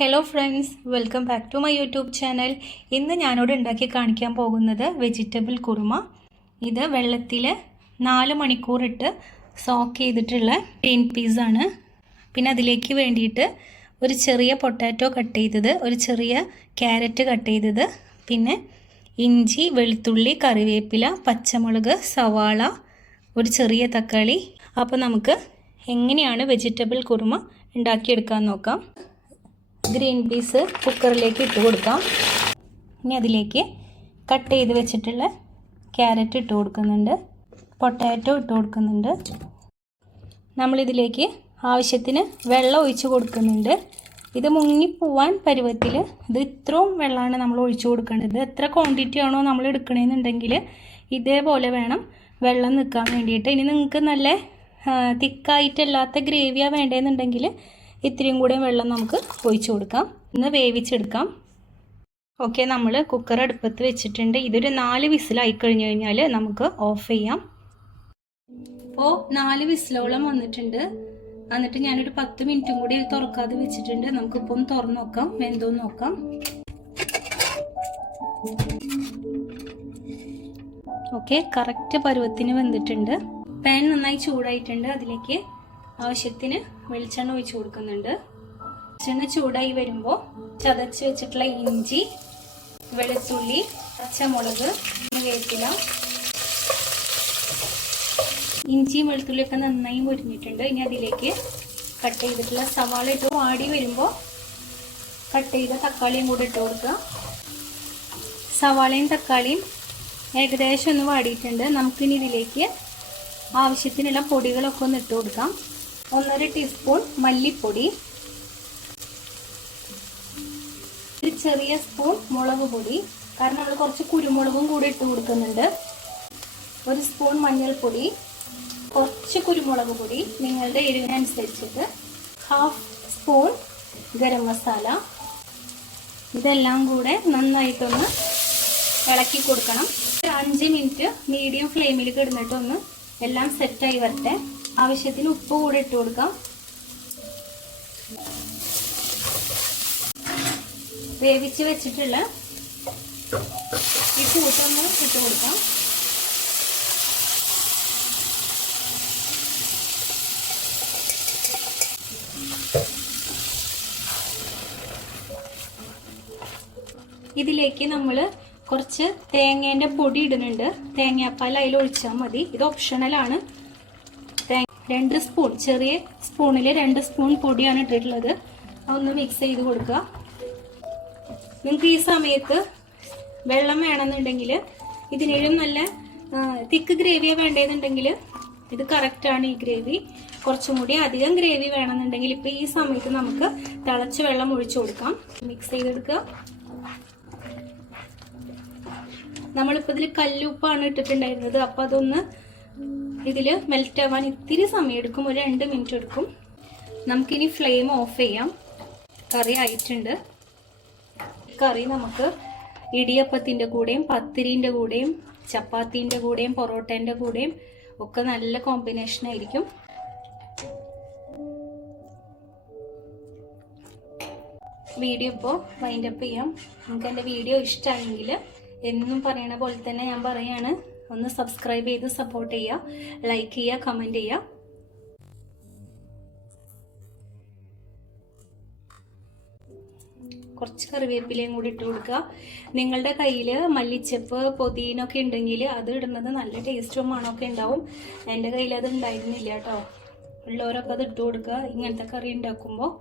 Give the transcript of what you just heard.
Hello friends, welcome back to my YouTube channel. ഇന്ന് ഞാനോട് ഉണ്ടാക്കി കാണിക്കാൻ പോകുന്നത് വെജിറ്റബിൾ കുറുമ. ഇത് വെള്ളത്തിൽ 4 മണിക്കൂർ ഇട്ട് സോക്ക് ചെയ്തിട്ടുള്ള ഗ്രീൻ പീസാണ്. പിന്നെ അതിലേക്ക് വേണ്ടിയിട്ട് ഒരു ചെറിയ പൊട്ടാറ്റോ കട്ട് ചെയ്തത്, ഒരു ചെറിയ ക്യാരറ്റ് കട്ട് ചെയ്തത്, പിന്നെ ഇഞ്ചി, വെളുത്തുള്ളി, കറിവേപ്പില, പച്ചമുളക്, സവാള, ഒരു ചെറിയ തക്കാളി. അപ്പോൾ നമുക്ക് എങ്ങനെയാണ് വെജിറ്റബിൾ കുറുമ ഉണ്ടാക്കിയെടുക്കാൻ നോക്കാം. ഗ്രീൻ പീസ് കുക്കറിലേക്ക് ഇട്ട് കൊടുക്കാം. ഇനി അതിലേക്ക് കട്ട് ചെയ്ത് വെച്ചിട്ടുള്ള ക്യാരറ്റ് ഇട്ട് കൊടുക്കുന്നുണ്ട്, പൊട്ടാറ്റോ ഇട്ട് കൊടുക്കുന്നുണ്ട്. നമ്മളിതിലേക്ക് ആവശ്യത്തിന് വെള്ളം ഒഴിച്ച് കൊടുക്കുന്നുണ്ട്. ഇത് മുങ്ങിപ്പോവാൻ പരുവത്തിൽ, ഇത് ഇത്രയും വെള്ളമാണ് നമ്മൾ ഒഴിച്ചു കൊടുക്കേണ്ടത്. എത്ര ക്വാണ്ടിറ്റി ആണോ നമ്മൾ എടുക്കണമെന്നുണ്ടെങ്കിൽ ഇതേപോലെ വേണം വെള്ളം നിൽക്കാൻ വേണ്ടിയിട്ട്. ഇനി നിങ്ങൾക്ക് നല്ല തിക്കായിട്ടല്ലാത്ത ഗ്രേവിയാണ് വേണ്ടതെന്നുണ്ടെങ്കിൽ ഇത്രയും കൂടെ വെള്ളം നമുക്ക് ഒഴിച്ചു കൊടുക്കാം. ഒന്ന് വേവിച്ചെടുക്കാം. ഓക്കെ, നമ്മൾ കുക്കർ അടുപ്പത്ത് വെച്ചിട്ടുണ്ട്. ഇതൊരു 4 വിസിലായി കഴിഞ്ഞ് കഴിഞ്ഞാൽ നമുക്ക് ഓഫ് ചെയ്യാം. ഇപ്പോൾ 4 വിസിലോളം വന്നിട്ടുണ്ട്. എന്നിട്ട് ഞാനൊരു 10 മിനിറ്റും കൂടി തുറക്കാതെ വെച്ചിട്ടുണ്ട്. നമുക്കിപ്പോൾ ഒന്ന് തുറന്ന് നോക്കാം, വെന്തോന്ന് നോക്കാം. ഓക്കെ, കറക്റ്റ് പരുവത്തിന് വെന്തിട്ടുണ്ട്. പാൻ നന്നായി ചൂടായിട്ടുണ്ട്. അതിലേക്ക് ആവശ്യത്തിന് വെളിച്ചെണ്ണ ഒഴിച്ചു കൊടുക്കുന്നുണ്ട്. വെളിച്ചെണ്ണ ചൂടായി വരുമ്പോൾ ചതച്ച് വെച്ചിട്ടുള്ള ഇഞ്ചി, വെളുത്തുള്ളി, പച്ചമുളക്, വേപ്പില, ഇഞ്ചിയും വെളുത്തുള്ളിയൊക്കെ നന്നായി മുരിഞ്ഞിട്ടുണ്ട്. ഇനി അതിലേക്ക് കട്ട് ചെയ്തിട്ടുള്ള സവാള ഇട്ട് വാടി വരുമ്പോൾ കട്ട് ചെയ്ത തക്കാളിയും കൂടെ ഇട്ട് കൊടുക്കുക. സവാളയും തക്കാളിയും ഏകദേശം ഒന്ന് വാടിയിട്ടുണ്ട്. നമുക്കിനി ഇതിലേക്ക് ആവശ്യത്തിനുള്ള പൊടികളൊക്കെ ഒന്ന് ഇട്ട് കൊടുക്കാം. 1.5 ടീസ്പൂൺ മല്ലിപ്പൊടി, ഒരു ചെറിയ സ്പൂൺ മുളക് പൊടി, കാരണം നമ്മൾ കുറച്ച് കുരുമുളകും കൂടി ഇട്ട് കൊടുക്കുന്നുണ്ട്. 1 സ്പൂൺ മഞ്ഞൾപ്പൊടി, കുറച്ച് കുരുമുളക് പൊടി നിങ്ങളുടെ എരിവിനനുസരിച്ചിട്ട്, 1/2 സ്പൂൺ ഗരം മസാല. ഇതെല്ലാം കൂടെ നന്നായിട്ടൊന്ന് ഇളക്കി കൊടുക്കണം. 5 മിനിറ്റ് മീഡിയം ഫ്ലെയിമിൽ കിടന്നിട്ടൊന്ന് എല്ലാം സെറ്റായി വരട്ടെ. ആവശ്യത്തിന് ഉപ്പ് കൂടെ ഇട്ട് കൊടുക്കാം. വേവിച്ച് വെച്ചിട്ടുള്ള ഈ കൂട്ടൊന്ന് ഇട്ട് കൊടുക്കാം. ഇതിലേക്ക് നമ്മൾ കുറച്ച് തേങ്ങേൻ്റെ പൊടി ഇടുന്നുണ്ട്. തേങ്ങാപ്പാൽ അതിൽ ഒഴിച്ചാൽ മതി. ഇത് ഓപ്ഷണലാണ്. 2 സ്പൂൺ, ചെറിയ സ്പൂണിൽ 2 സ്പൂൺ പൊടിയാണ് ഇട്ടിട്ടുള്ളത്. അതൊന്ന് മിക്സ് ചെയ്ത് കൊടുക്കുക. നിങ്ങൾക്ക് ഈ സമയത്ത് വെള്ളം വേണമെന്നുണ്ടെങ്കിൽ, ഇതിനും നല്ല തിക്ക് ഗ്രേവിയാണ് വേണ്ടതെന്നുണ്ടെങ്കിൽ ഇത് കറക്റ്റാണ്. ഈ ഗ്രേവി കുറച്ചും കൂടി അധികം ഗ്രേവി വേണമെന്നുണ്ടെങ്കിൽ ഇപ്പോൾ ഈ സമയത്ത് നമുക്ക് തിളച്ച് വെള്ളം ഒഴിച്ചു കൊടുക്കാം. മിക്സ് ചെയ്തെടുക്കുക. നമ്മളിപ്പോൾ ഇതിൽ കല്ലുപ്പാണ് ഇട്ടിട്ടുണ്ടായിരുന്നത്. അപ്പോൾ അതൊന്ന് ഇതിൽ മെൽറ്റ് ആവാൻ ഇത്തിരി സമയം എടുക്കും, ഒരു 2 മിനിറ്റ് എടുക്കും. നമുക്കിനി ഫ്ലെയിം ഓഫ് ചെയ്യാം. കറി ആയിട്ടുണ്ട്. കറി നമുക്ക് ഇടിയപ്പത്തിൻ്റെ കൂടെയും പത്തിരീൻ്റെ കൂടെയും ചപ്പാത്തീൻ്റെ കൂടെയും പൊറോട്ടേൻ്റെ കൂടെയും ഒക്കെ നല്ല കോമ്പിനേഷൻ ആയിരിക്കും. വീഡിയോ ഇപ്പോൾ വൈൻഡപ്പ് ചെയ്യാം. നിങ്ങൾക്ക് എൻ്റെ വീഡിയോ ഇഷ്ടമായെങ്കിൽ എന്നും പറയണ പോലെ തന്നെ ഞാൻ പറയാണ്, ഒന്ന് സബ്സ്ക്രൈബ് ചെയ്ത് സപ്പോർട്ട് ചെയ്യുക, ലൈക്ക് ചെയ്യുക, കമൻറ്റ് ചെയ്യുക. കുറച്ച് കറിവേപ്പിലയും കൂടി ഇട്ട് കൊടുക്കുക. നിങ്ങളുടെ കയ്യിൽ മല്ലിച്ചപ്പ്, പൊതിനൊക്കെ ഉണ്ടെങ്കിൽ അത് ഇടുന്നത് നല്ല ടേസ്റ്റും മണമൊക്കെ ഉണ്ടാവും. എൻ്റെ കയ്യിൽ അത് ഉണ്ടായിരുന്നില്ല കേട്ടോ. ഉള്ളവരൊക്കെ അത് ഇട്ട് കൊടുക്കുക ഇങ്ങനത്തെ കറി ഉണ്ടാക്കുമ്പോൾ.